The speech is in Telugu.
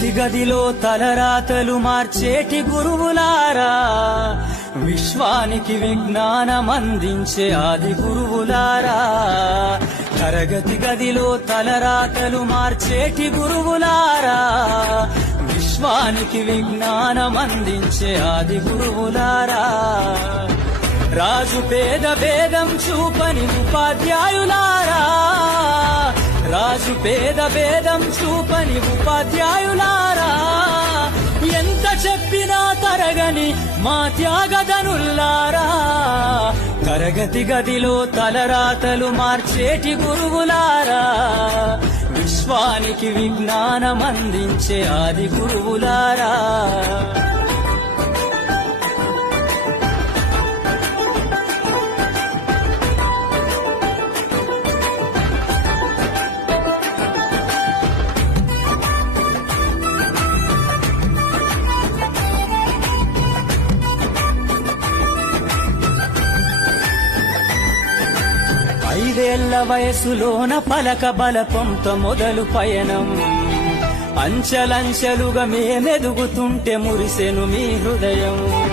తరగతి గదిలో తలరాతలు మార్చేటి గురువులారా, విశ్వానికి విజ్ఞానం అందించే ఆది గురువులారా. తరగతి గదిలో తలరాతలు మార్చేటి గురువులారా, విశ్వానికి విజ్ఞానం అందించే ఆది గురువులారా. రాజు పేద భేదం చూపని ఉపాధ్యాయులారా, రాజు పేద భేదం చూపని ఉపాధ్యాయులారా. ఎంత చెప్పినా తరగని మా త్యాగదనుల్లారా, తరగతి గదిలో తలరాతలు మార్చేటి గురువులారా, విశ్వానికి విజ్ఞానం అందించే ఆది గురువులారా. ఐదేళ్ల వయసులోన పలక బలపంతో మొదలు పయనం, అంచెలంచెలుగా మేమెదుగుతుంటే మురిసెను మీ హృదయం.